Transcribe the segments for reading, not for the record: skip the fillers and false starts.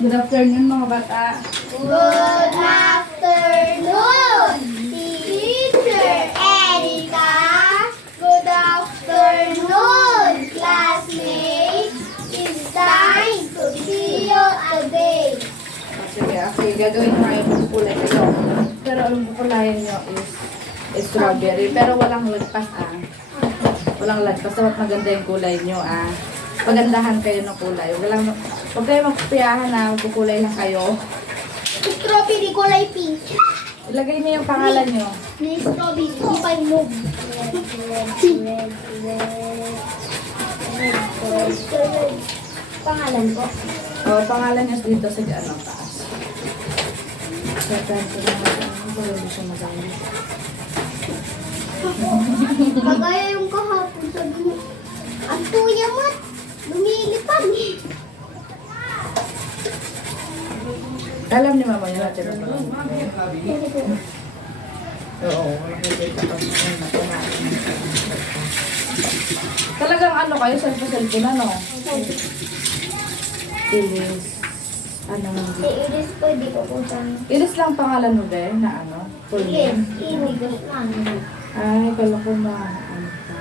Good afternoon mga bata. Good afternoon, Teacher Erica. Good afternoon, classmates. It's time to see you today. Sige, okay. Gagawin nyo ngayon yung kulay ito. Pero ang kukulayan nyo is strawberry. Pero walang lagpas ah. Walang lagpas. Dapat maganda yung kulay nyo ah. Pagandahan kayo ng kulay. Huwag kayo magpiyahan na magkukulay lang kayo. Strawberry kulay pink. Ilagay niyo yung pangalan nyo. May strawberry. Di pa yung move. Red. Pangalan ko. O, pangalan nyo dito sa ano, taas. Satan ko na hindi siya masama. Kagaya yung kahapon, sabi mo, ang tuya mo, lumilipad. Alam ni mama yun natin ang mga. Oo, walang kita pa. Talagang ano kayo, selfie-selfie na, no? Ilis. Ano nga? Iris pwede ko kung saan. Ilis lang pangalan mo, be, na ano? Full Yes, name. inigos lang. Ay, kala ko na ano pa.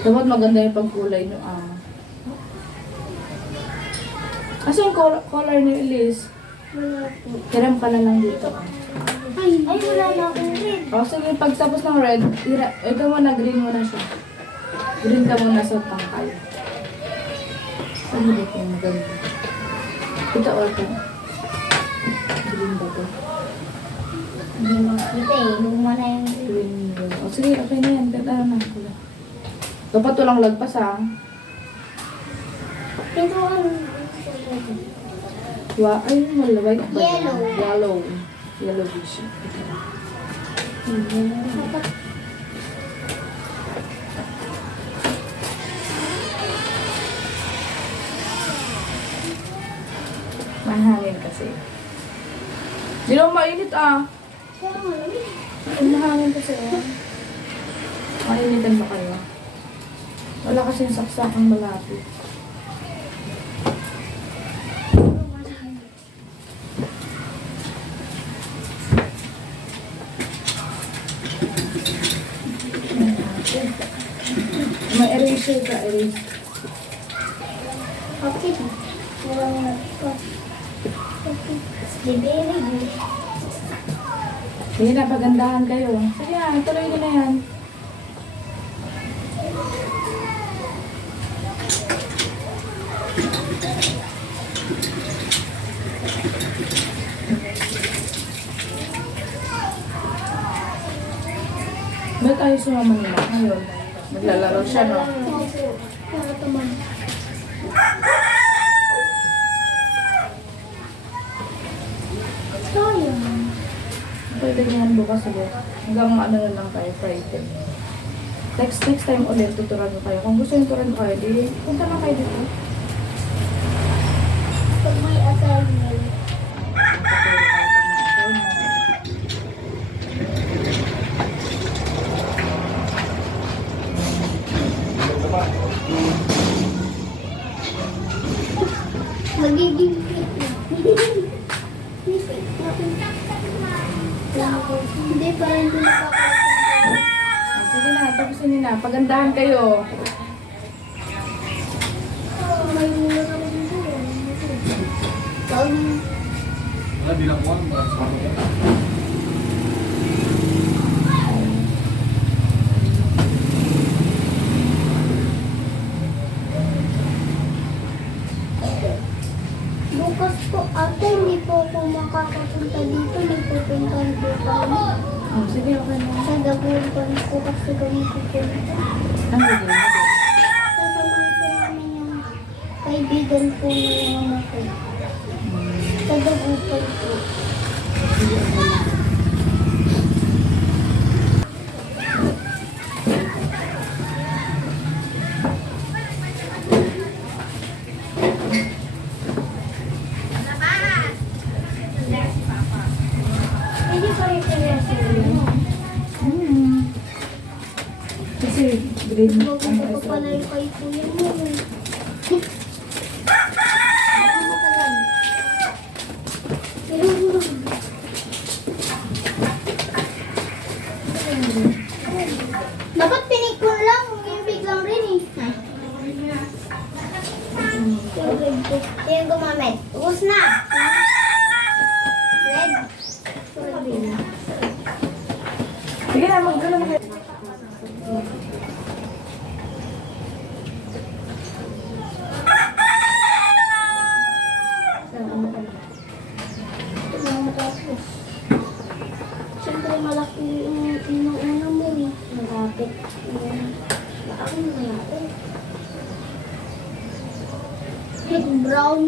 Dapat maganda yung pagkulay nyo, ah. Asa yung color ni Elise? Wala po. Hiram ka na lang dito. Ah. Ay, wala na akong red. O, sige, pagtapos ng red, ito mo na, green mo na siya. Green ka muna sa pangkal. Ano dito yung maganda? Ito, o, ito. Green ba ito? Hindi mo kita eh. Luma na yung red. Green yun. O, sige, okay na yan. Ano na, kulay. Dapat walang lagpas, ah. Pero ano? Ay, wala, white ba? Yellow. Yellow. Yellow vision. Mahangin kasi. Hindi naman mainit ah. Kaya nga, Ang mahangin kasi ah. Mainitan ba kayo? Wala kasi yung saksakang malapit. May eraser ka, eraser. okay. Walang nagpa. Okay. Strawberry. Sige na, pagandahan kayo. Sige na, tuloy nyo na yan. Ba't tayo sumama nila ngayon? Maglalaro siya, no? Para tuman. Sayang. Pwede niyan bukas ulit. Hanggang ano na lang tayo, Friday. Next time ulit, tuturan ko kayo. Kung gusto yung tuturan ko kayo, di punta lang kayo dito. Pag may assignment. Tuturo kayo pag may assignment. Magiging fit na. Hindi, parang hindi nakakalasin. Ah, sige na, tapusin niyo na. Pagandahan kayo. May mula ka rin dito. Wala bilang ko. Bukas po, ate, hindi po ako makakapunta dito. Nagpupuntahan po kami. Oh, sige, okay na. Sa Dagupan po kasi kami pupunta. Ah, sige. Sasamahan po namin yung kaibigan po na yung mama ko. Sa Dagupan po. Sige, okay na. Hindi pa rin kaya sila. Kasi grade, ano, Lalayo kay kuya mo. Ano matagal? Pero, dapat pinikon lang, yung biglang rin eh. Yung gumamit. Ubus na. Red. Sige na, magdala na kayo. Siyempre malaki yung inuuna mo eh. Malapit. Ako malapit. Brown.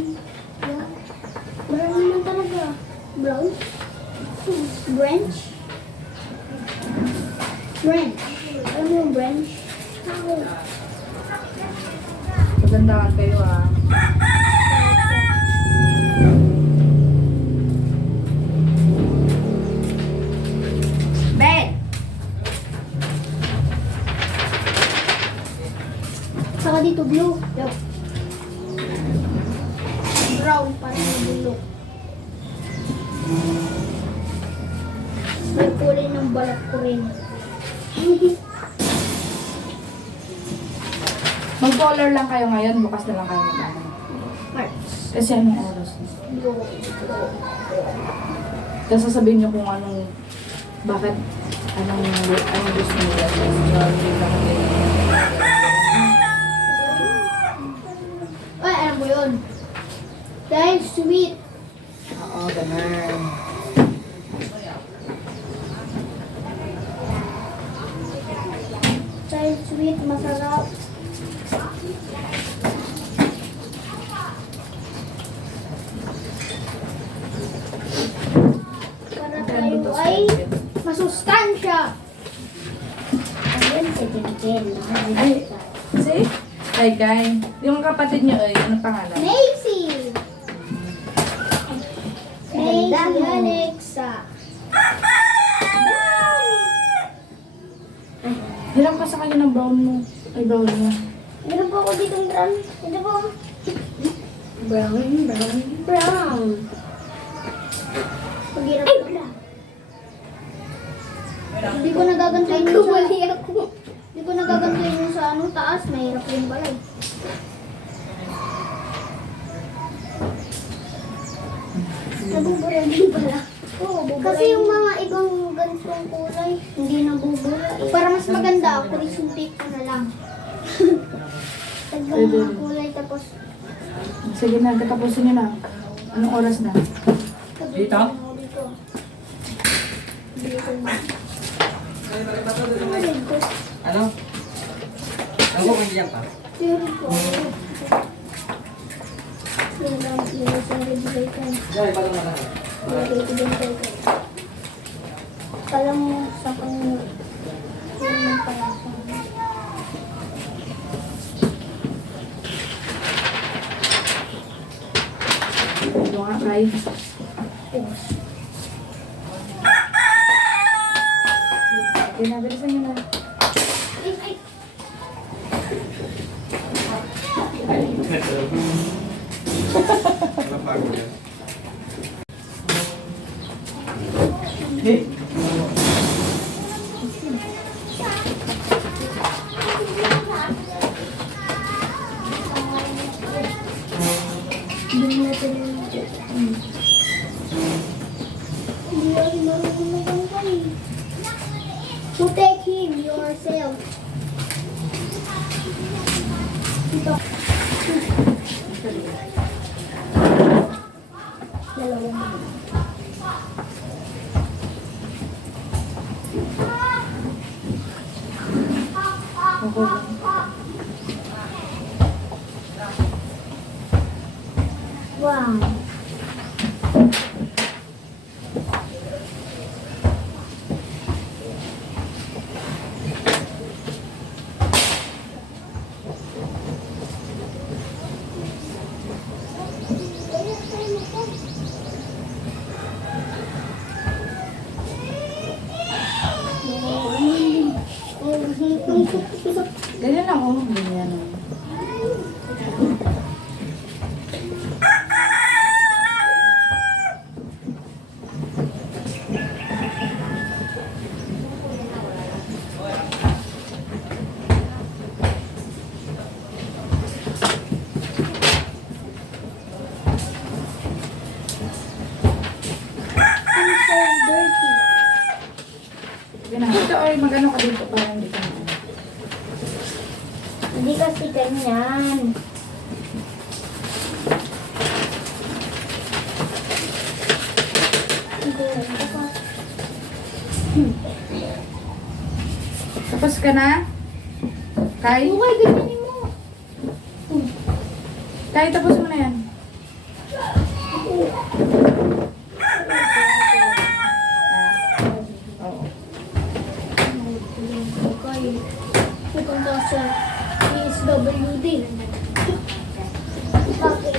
Brown naman talaga. Brown? Branch? Branch. Alam mo yung branch? Magandaan kayo ah. Ben! Saka dito blue. Yo. Brown parang yung bulok. May kulay ng balat ko rin. Mag-color lang kayo ngayon, bukas na lang kayo mag-ano. Hearts. Kasi anong oras na? Blue. Tapos sasabihin niyo kung anong, bakit, anong gusto nila. Ay, alam mo yun. Dahil sweet. Oo, ganun. Dahil sweet, masarap. Para tayo ay masustansya. Ayun, si Jinjin. Ay, see? Ay, guy. Yung kapatid niyo ay, ano pangalan? Macy! Macy Alexa. Hiram ka sa kanya ng brown mo. Ay, brown mo. Meron po ako dito ng brown. Ito po. Brown. Paghirap ko na. Hindi ko nagagantuin yung sa... Hindi ko nagagantuin yung sa ano, taas. Mahirap rin pala eh. Nabubura din pala. Oo, kasi yung mga ibang ganitong kulay, hindi nabubura eh. Para mas maganda, creation tape ko na lang. Tag yung mga kulay tapos... Sige na, katapusin niyo na. Anong oras na? Dito? Dito. Dito na. Ano? Ano ko kung pa? Theory ko. Yan lang, yun sa regulator. Diyan, iba lang naman. Ilagay ko din kayo. Kala mo sa kanya. Yun yung pala. Ito nga, Kai. Okay na, bilisan niyo na. Ano pa ako yan? Hindi natin hindi ako marunong maganggan. To take him yourself. Ito. Dalawang mo. Okay lang. Wow. Ganyan lang, oh. Ganyan. mag-ano ka dito para hindi ka na. Hindi kasi ganyan. Tapos ka na? Kai? Okay, ganyanin mo. Kai, tapos mo na yan. Oo. Okay. Pupunta sa PSWD. Bakit?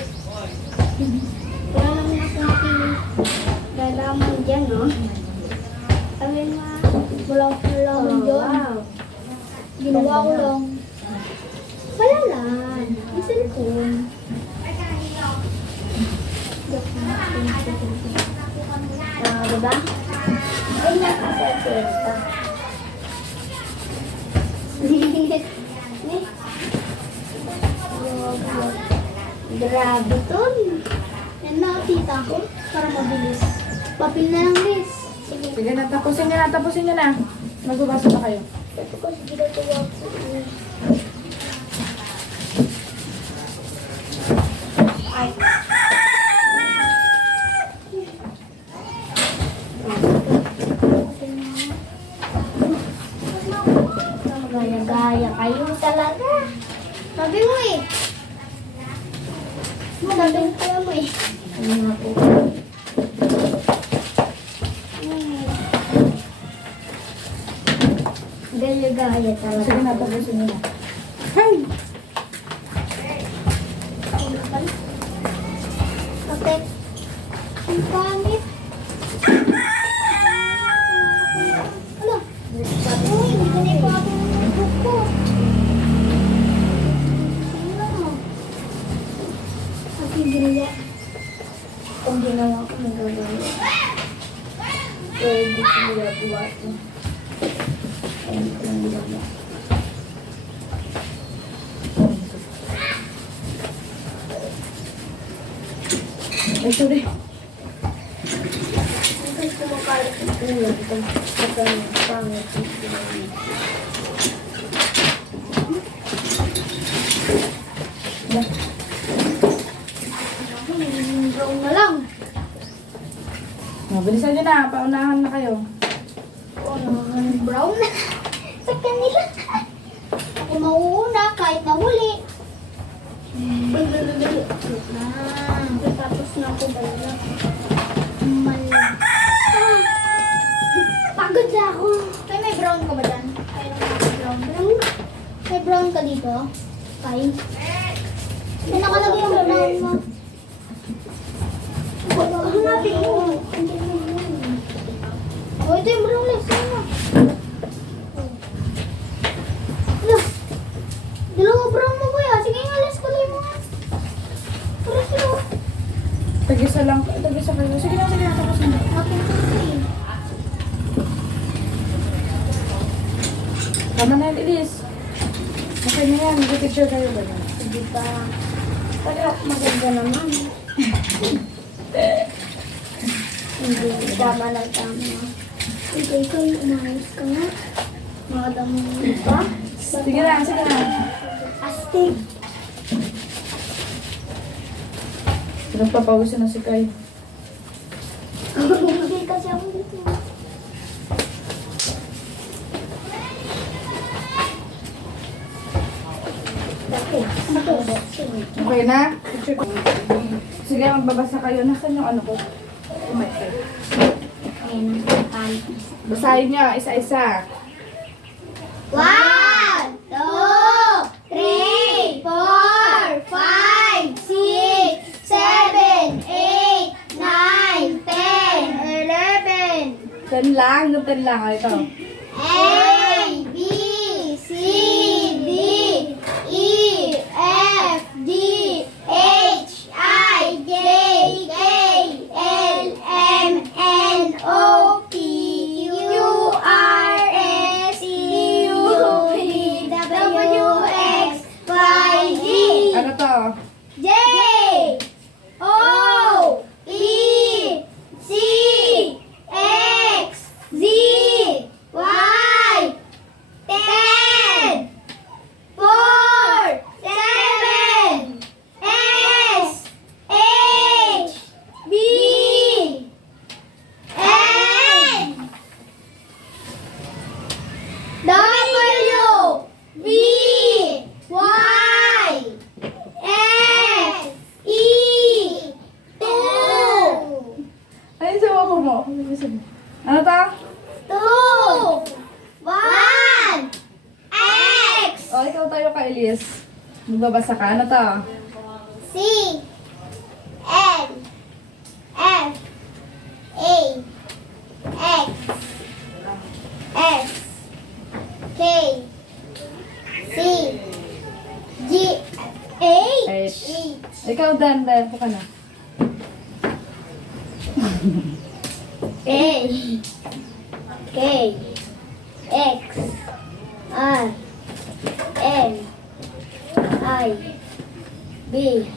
Wala naman akong nalaman dyan, no? Sabi nga, wala akong nalaman dyan. Ginawa ko lang. Wala lang. Yung cellphone. Diba? Ay, nakasettle ka. Grabe ton. Yan na, tita ko. Para mabilis. Papil na lang, Liz. Sige. Sige na, tapusin nyo na, tapusin nyo na. Magbabasa na kayo. Ito ko, sige na tuwa ko. Ay. Gaya-gaya kayo talaga. Sabi mo eh. Magandang pala mo eh. Ano nga po? Gaya-gaya talaga. Sige na, tapusin nyo na. Hey! Kapit. Ang pangit. Ano? Uy, hindi ka na ipapin ng notebook ko. Ano? Aking ginawa. Kung ginawa ko, magagawa. Pwede ko ginagawa ko. Pwede ko lang ginagawa. Ay, sorry. Kasi kumakalat ang ulo. Itong pangit. Brown na lang. Bilisan nyo na, paunahan na kayo. Brown na. Sa kanila. Ako mauuna kahit nahuli. Tapos na ako bala. Pagod na ako. Kaya may brown ka ba dyan? Brown. May brown ka dito? Kay? May nakalagay yung brown mo. Hanapin mo. Oh, ito yung brown list. Ano? Ano? Dalawa brown mo kuya. Sige nga, list ko lang mo nga. Pero sino? Tag-isa lang, tag-isa kayo. Sige na, tapusin nyo. Akin ko rin. Tama na yan, Elise. Okay na yan, mag-picture kayo ba na? Hindi pa. Pero maganda naman. Hindi, tama lang tama. Ikaw, umayos ka nga. Maganda mo pa. Sige na, sige na. Astig. Pinagpapawisan na si Kai. Hindi kasi ako dito. Okay na? Picture ko. Sige, magbabasa kayo. Nasaan yung ano ko? Oh my God. Ayun, Basahin niyo, isa-isa. 1, 2, 3, 4, 5, 6, 7, 8, 9, 10, 11. 10 lang, yung 10 lang. Oh, ito. A, B, C, D, E, F, G, H, I, J, K, L, M, N, O, P, Q, R, S, T, U, V, W, X, Y, Z. Ano to? J, O, E, C, X, Z, Y, Magbabasa ka. Ano to? C N F A X S K C G H. Ikaw, Dan. Po ka na. A K X R N I B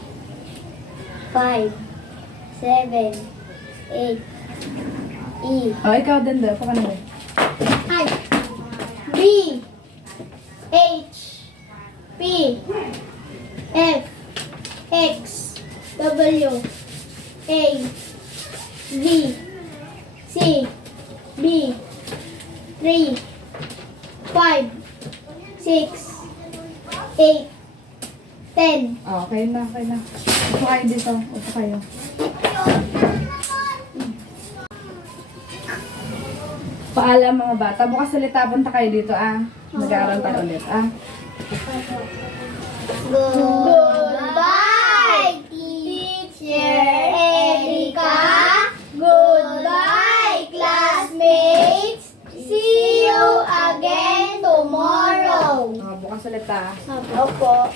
5 7 8 E Oh, ikaw, Dan. Po ka na. I B H P F X W A V C B 3 5 6 8 10. Oh, okay na. Upo kayo dito. Upo kayo. Paalam mga bata. Bukas salita, punta kayo dito Mag-aaral tayo ulit Goodbye, Teacher Erica. Goodbye, classmates. See you again tomorrow. Bukas salita. Opo.